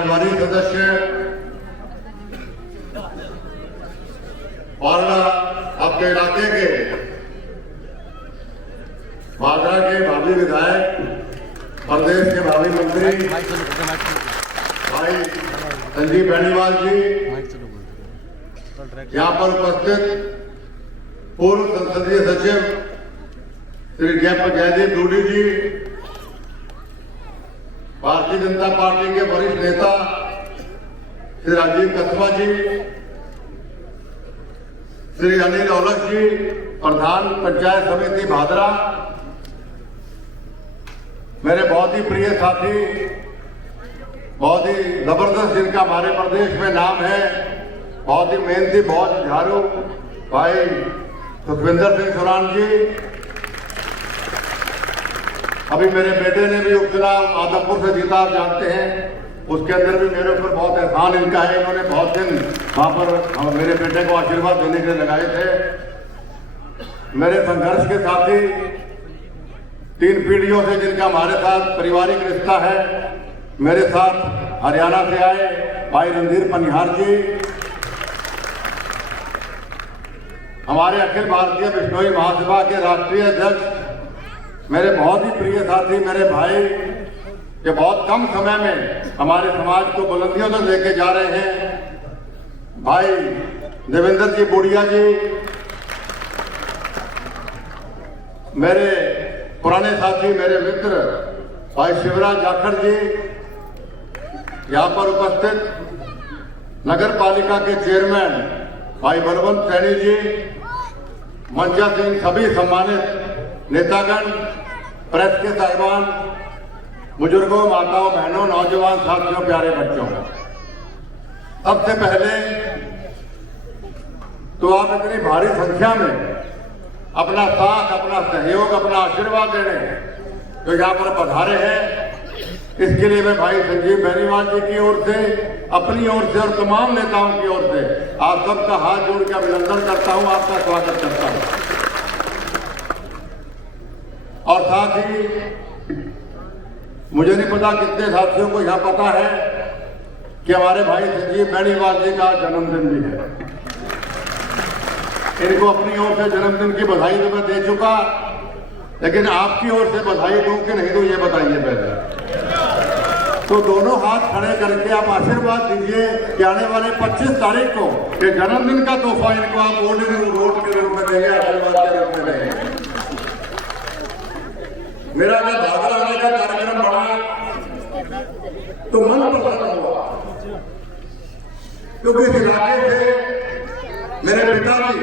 पारिवारिक सदस्य और आपके इलाके के भादरा के भावी विधायक, प्रदेश के भावी मंत्री भाई संजीव बेनीवाल जी, यहाँ पर उपस्थित पूर्व संसदीय सचिव श्री जयदीप डूडी जी, भारतीय जनता पार्टी के वरिष्ठ नेता श्री राजीव कस्बा जी, श्री अनिल औलख जी, प्रधान पंचायत समिति भादरा, मेरे बहुत ही प्रिय साथी, बहुत ही जबरदस्त जिनका हमारे प्रदेश में नाम है, बहुत ही मेहनती, बहुत झाड़ू भाई सुखविंदर सिंह सुरान जी। अभी मेरे बेटे ने भी उपचुनाव आदमपुर से जीता, आप जानते हैं, उसके अंदर भी मेरे ऊपर बहुत एहसान इनका है। इन्होंने बहुत दिन वहां पर मेरे बेटे को आशीर्वाद देने के लिए लगाए थे। मेरे संघर्ष के साथी 3 पीढ़ियों से जिनका हमारे साथ पारिवारिक रिश्ता है, मेरे साथ हरियाणा से आए भाई रणधीर पनिहार जी, हमारे अखिल भारतीय बिश्नोई महासभा के राष्ट्रीय अध्यक्ष, मेरे बहुत ही प्रिय साथी, मेरे भाई, जो बहुत कम समय में हमारे समाज को बुलंदियों तक लेके जा रहे हैं, भाई देवेंद्र जी बुढ़िया जी, मेरे पुराने साथी, मेरे मित्र भाई शिवराज जाखड़ जी, यहाँ पर उपस्थित नगर पालिका के चेयरमैन भाई बलवंत सैनी जी, मंचा सिंह, सभी सम्मानित नेतागण, प्रेस के साहिबान, बुजुर्गों, माताओं, बहनों, नौजवान साथियों, प्यारे बच्चों, सबसे पहले तो आप इतनी भारी संख्या में अपना साथ, अपना सहयोग, अपना आशीर्वाद देने जो यहाँ पर पधारे हैं, इसके लिए मैं भाई संजीव बेनीवाल जी की ओर से, अपनी ओर से और तमाम नेताओं की ओर से आप सबका हाथ जोड़ के अभिनंदन करता हूं, आपका स्वागत करता हूं। और साथ ही मुझे नहीं पता कितने साथियों को यहाँ पता है कि हमारे भाई संजीव बेनीवाल जी का जन्मदिन भी है। इनको अपनी ओर से जन्मदिन की बधाई तो मैं दे चुका, लेकिन आपकी ओर से बधाई दूं कि नहीं दूं ये बताइए पहले। तो दोनों हाथ खड़े करके आप आशीर्वाद दीजिए कि आने वाले 25 तारीख को ये जन्मदिन का तोहफा इनको आप वोट के रूप में देंगे, आशीर्वाद के रूप में देंगे। मेरा जब भादरा आने का कार्यक्रम बढ़ा तो मन प्रसन्न हुआ, क्योंकि इस इलाके से मेरे पिताजी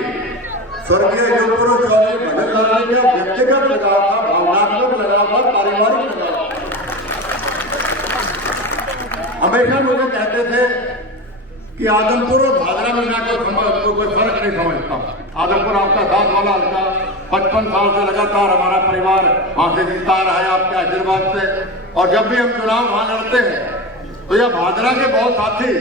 स्वर्गीय योगपुरुष चौधरी भजनलाल जी का व्यक्तिगत लगाव था, भावनात्मक लगाव था, पारिवारिक लगाव था। हमेशा मुझे कहते थे कि आदमपुर और भादरा में मैं कोई फर्क नहीं समझता। आदमपुर आपका साथ वाला हल्का, 55 साल से लगातार हमारा परिवार वहां से जीता रहा है आपके आशीर्वाद से, और जब भी हम चुनाव वहां लड़ते हैं तो यह भादरा के बहुत साथी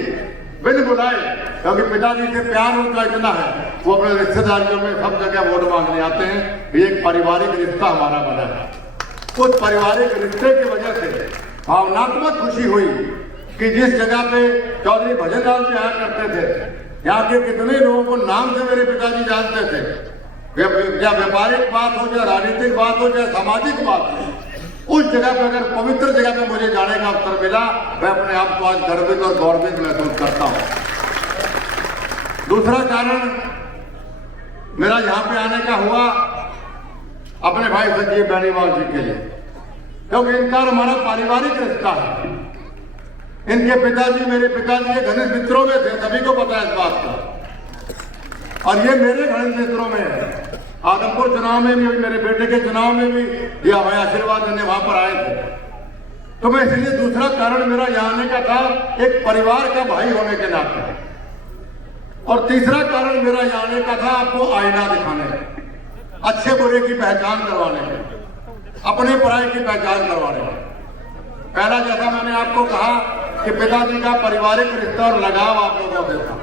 बिन बुलाए, क्योंकि पिताजी से प्यार उनका इतना है, वो अपने रिश्तेदारियों में सब जगह वोट मांगने आते हैं। ये एक पारिवारिक रिश्ता हमारा बना है। उस पारिवारिक रिश्ते की वजह से भावनात्मक खुशी हुई कि जिस जगह पे चौधरी भजनलाल जी आया करते थे, यहाँ के कितने लोगों को नाम से मेरे पिताजी जानते थे। या व्यापारिक बात हो, चाहे राजनीतिक बात हो, चाहे सामाजिक बात हो, उस जगह पे अगर पवित्र जगह पे मुझे जाने का अवसर मिला, मैं अपने आप को आज गर्वित और गौरवित महसूस करता हूँ। दूसरा कारण मेरा यहाँ पे आने का हुआ अपने भाई संजीव बेनीवाल जी के लिए, क्योंकि इनका हमारा पारिवारिक रिश्ता है। इनके पिताजी मेरे पिताजी के घनिष्ठ मित्रों में थे, सभी को पता है इस बात का, और ये मेरे घनिष्ठ मित्रों में है। आदमपुर चुनाव में भी, मेरे बेटे के चुनाव में भी दिया भाई आशीर्वाद देने वहां पर आए थे। तो मैं इसलिए दूसरा कारण मेरा यहाँ आने का था, एक परिवार का भाई होने के नाते, और तीसरा कारण मेरा यहाँ आने का था आपको आईना दिखाने का, अच्छे बुरे की पहचान करवाने का, अपने पराये की पहचान करवाने का। पहला, जैसा मैंने आपको कहा कि पिताजी का पारिवारिक रिश्ता और लगाव आप लोगों से था।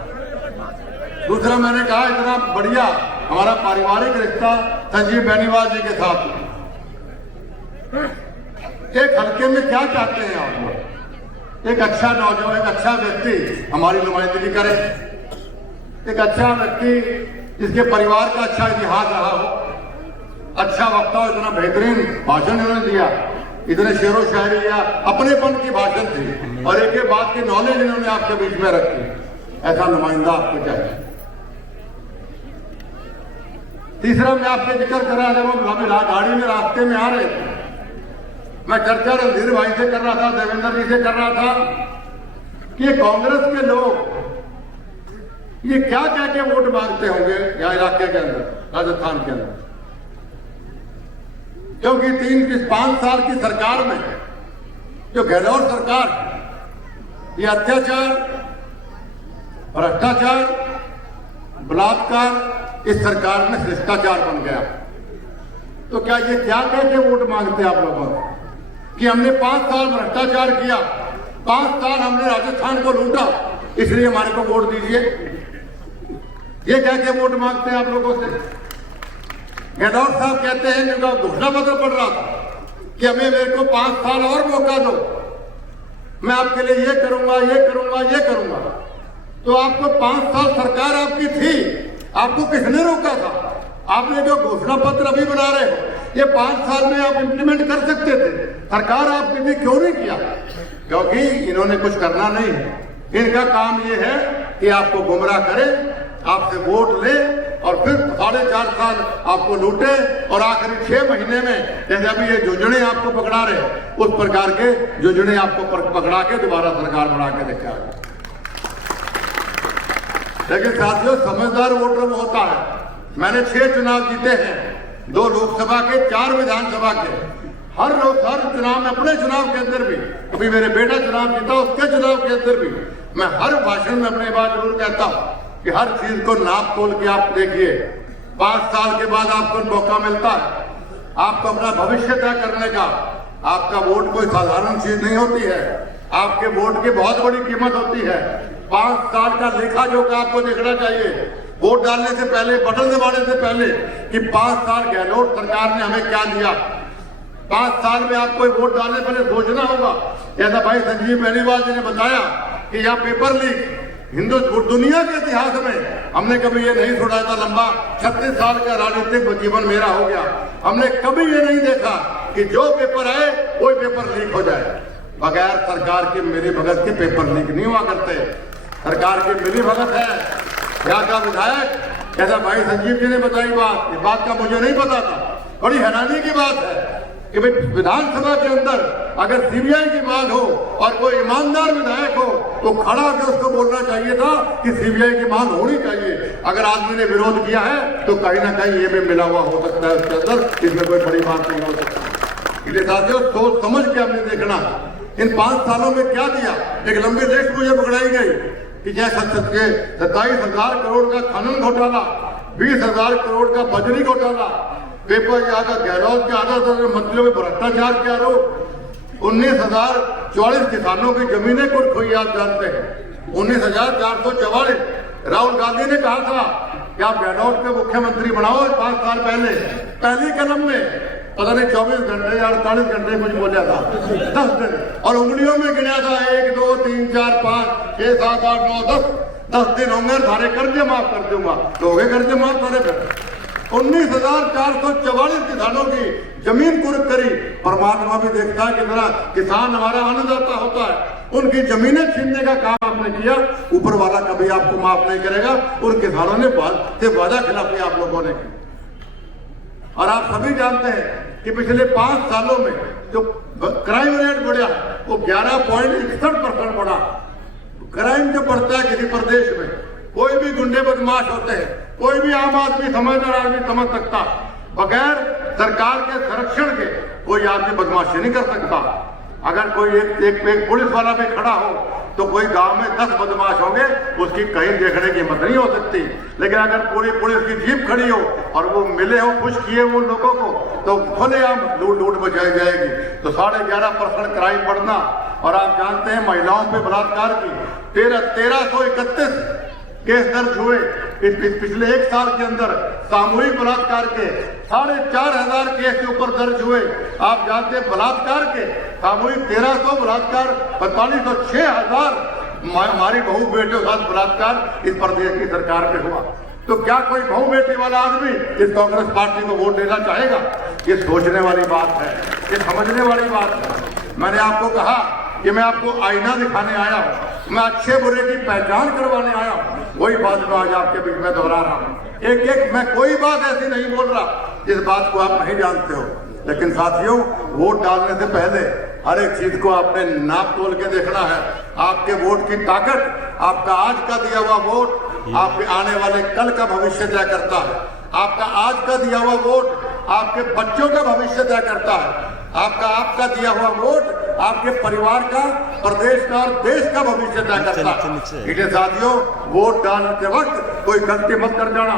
दूसरा मैंने कहा इतना बढ़िया हमारा पारिवारिक रिश्ता संजीव बेनीवाल जी के साथ। एक हल्के में क्या चाहते हैं आप लोग? एक अच्छा नौजवान, एक अच्छा व्यक्ति हमारी नुमाइंदगी करे, एक अच्छा व्यक्ति जिसके परिवार का अच्छा इतिहास रहा हो, अच्छा वक्ता हो, इतना बेहतरीन भाषण इन्होंने दिया, इतने शेरो शायरी या अपनेपन की भाषण थी और एक बात की नॉलेज इन्होंने आपके बीच में रखी। ऐसा नुमाइंदा आपको चाहिए। तीसरा मैं आपसे जिक्र कर रहा, जब हम अभी गाड़ी में रास्ते में आ रहे थे, मैं चर्चा रणधीर भाई से कर रहा था, देवेंद्र जी से कर रहा था कि कांग्रेस के लोग ये क्या कह के वोट मांगते होंगे यहाँ इलाके के अंदर, राजस्थान के अंदर, क्योंकि 3-5 साल की सरकार में जो गहलोत सरकार, ये अत्याचार, भ्रष्टाचार, बलात्कार इस सरकार में शिष्टाचार बन गया। तो क्या ये क्या कह के वोट मांगते आप लोगों को कि हमने 5 साल भ्रष्टाचार किया, 5 साल हमने राजस्थान को लूटा, इसलिए हमारे को वोट दीजिए? ये क्या क्या वोट मांगते हैं आप लोगों से? गहलोत साहब कहते हैं, जिनका घोषणा पत्र पढ़ रहा था कि हमें मेरे को 5 साल और मौका दो, मैं आपके लिए ये करूंगा, ये करूंगा, ये करूंगा। तो आपको 5 साल सरकार आपकी थी, आपको किसने रोका था? आपने जो घोषणा पत्र अभी बना रहे हो, ये 5 साल में आप इंप्लीमेंट कर सकते थे, सरकार आपकी थी, क्यों नहीं किया? क्योंकि इन्होंने कुछ करना नहीं है। इनका काम ये है कि आपको गुमराह करे, आपसे वोट ले और फिर 4.5 साल आपको लूटे और आखिरी 6 महीने में जैसे अभी ये जोजने आपको पकड़ा रहे, उस प्रकार के जोजने आपको पकड़ा के दोबारा सरकार बना के दिखा। लेकिन साथियों, समझदार वोटर वो होता है। मैंने 6 चुनाव जीते हैं, 2 लोकसभा के, 4 विधानसभा के। हर चुनाव में, अपने चुनाव के अंदर भी, अभी मेरे बेटा चुनाव जीता, उसके चुनाव के अंदर भी मैं हर भाषण में अपनी बात जरूर कहता हूं कि हर चीज को नाप तोल के आप देखिए। 5 साल के बाद आपको मौका मिलता है आपको अपना भविष्य तय करने का। आपका वोट कोई साधारण चीज नहीं होती है, आपके वोट की बहुत बड़ी कीमत होती है। 5 साल का लेखा जोखा आपको देखना चाहिए वोट डालने से पहले, बटन दबाने से पहले, कि 5 साल गहलोत सरकार ने हमें क्या दिया। 5 साल में आपको वोट डालने पहले सोचना होगा। जैसा भाई संजीव बेनीवाल जी ने बताया कि यहाँ पेपर लीक हिंदू दुनिया के इतिहास में हमने कभी ये नहीं सुना था। लंबा 36 साल का राजनीतिक जीवन मेरा हो गया, हमने कभी ये नहीं देखा कि जो पेपर है वही पेपर लीक हो जाए। बगैर सरकार की मिलीभगत के पेपर लीक नहीं हुआ करते। सरकार की मिलीभगत है। यहाँ का विधायक जैसा भाई संजीव जी ने बताई बात, इस बात का मुझे नहीं पता था। बड़ी हैरानी की बात है कि भाई विधानसभा के अंदर अगर सीबीआई की मांग हो और कोई ईमानदार विधायक हो तो खड़ा होकर उसको बोलना चाहिए था कि सीबीआई की मांग होनी चाहिए। अगर आदमी ने विरोध किया है तो कहीं ना कहीं ये भी मिला हुआ हो सकता है उसके अंदर, इसमें कोई बड़ी बात नहीं हो सकती। इसलिए साथियों, सोच समझ के हमने देखना इन 5 सालों में क्या दिया। एक लंबी लिस्ट मुझे पकड़ाई गई कि जैसे 27,000 करोड़ का खनन घोटाला, 20,000 करोड़ का बजरी घोटाला, पेपर यहाँ का गहलोत के आधा मंत्रियों में भ्रष्टाचार के आरोप, 19,044 किसानों की जमीनें कुछ खोई, आप जानते हैं 19,444। राहुल गांधी ने कहा था कि आप गहलोत के मुख्यमंत्री बनाओ 5 साल पहले, पहली कलम में पता नहीं 24 घंटे या 48 घंटे कुछ बोला था, 10 दिन, और उंगलियों में गिना था 1 2 3 4 5 6 7 8 9 10 दिन होंगे, सारे कर्जे माफ कर दूंगा। तो हो गए कर्जे माफ सारे। 19,444 किसानों की जमीन कुर्क करी। परमात्मा भी देखता है कितना किसान हमारा अन्नदाता होता है, उनकी जमीनें छीनने का काम आपने किया। ऊपर वाला कभी आपको माफ नहीं करेगा। उन किसानों ने वादा खिलाफी आप लोगों ने की। और आप सभी जानते हैं कि पिछले 5 सालों में जो क्राइम रेट बढ़ा वो 11.61% बढ़ा। क्राइम जो बढ़ता है किसी प्रदेश में, कोई भी गुंडे बदमाश होते हैं, कोई भी आम आदमी, समझदार आदमी समझ सकता, बगैर सरकार के संरक्षण के कोई आदमी बदमाशी नहीं कर सकता। अगर कोई एक पुलिस वाला भी खड़ा हो तो कोई गांव में 10 बदमाश होंगे, उसकी कहीं देखने की हिम्मत नहीं हो सकती। लेकिन अगर पूरी पुलिस की जीप खड़ी हो और वो मिले हो, खुश किए वो लोगों को, तो खुलेआम लूट बचाई जाएगी। तो 11.5% क्राइम बढ़ना। और आप जानते हैं महिलाओं पे बलात्कार की 1331 केस दर्ज हुए। इस पिछले 1 साल के अंदर सामूहिक बलात्कार के 4,500 केस के ऊपर दर्ज हुए। आप जानते हैं बलात्कार के सामूहिक 1300 बलात्कार, 4500, 6,000 हमारी बहू बेटियों के साथ बलात्कार इस प्रदेश की सरकार पे हुआ। तो क्या कोई बहू बेटी वाला आदमी इस कांग्रेस पार्टी को वोट देना चाहेगा? ये सोचने वाली बात है, ये समझने वाली बात है। मैंने आपको कहा कि मैं आपको आईना दिखाने आया हूँ, मैं अच्छे बुरे की पहचान करवाने आया हूँ। वही बात मैं आज आपके बीच में दोहरा रहा हूँ। एक मैं कोई बात ऐसी नहीं बोल रहा जिस बात को आप नहीं जानते हो। लेकिन साथियों, वोट डालने से पहले हर एक चीज को आपने नाप तोल के देखना है। आपके वोट की ताकत, आपका आज का दिया हुआ वोट आपके आने वाले कल का भविष्य तय करता है। आपका आज का दिया हुआ वोट आपके बच्चों का भविष्य तय करता है। आपका दिया हुआ वोट आपके परिवार का, प्रदेश का और देश का भविष्य तय करता है। इसलिए साथियों, वोट डालते वक्त कोई गलती मत कर जाना।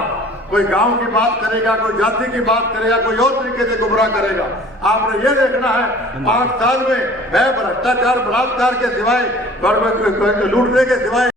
कोई गांव की बात करेगा, कोई जाति की बात करेगा, कोई और तरीके से गुमराह करेगा। आपने ये देखना है 5 साल में भय, भ्रष्टाचार, बलात्कार के सिवाय, लूटने के सिवाय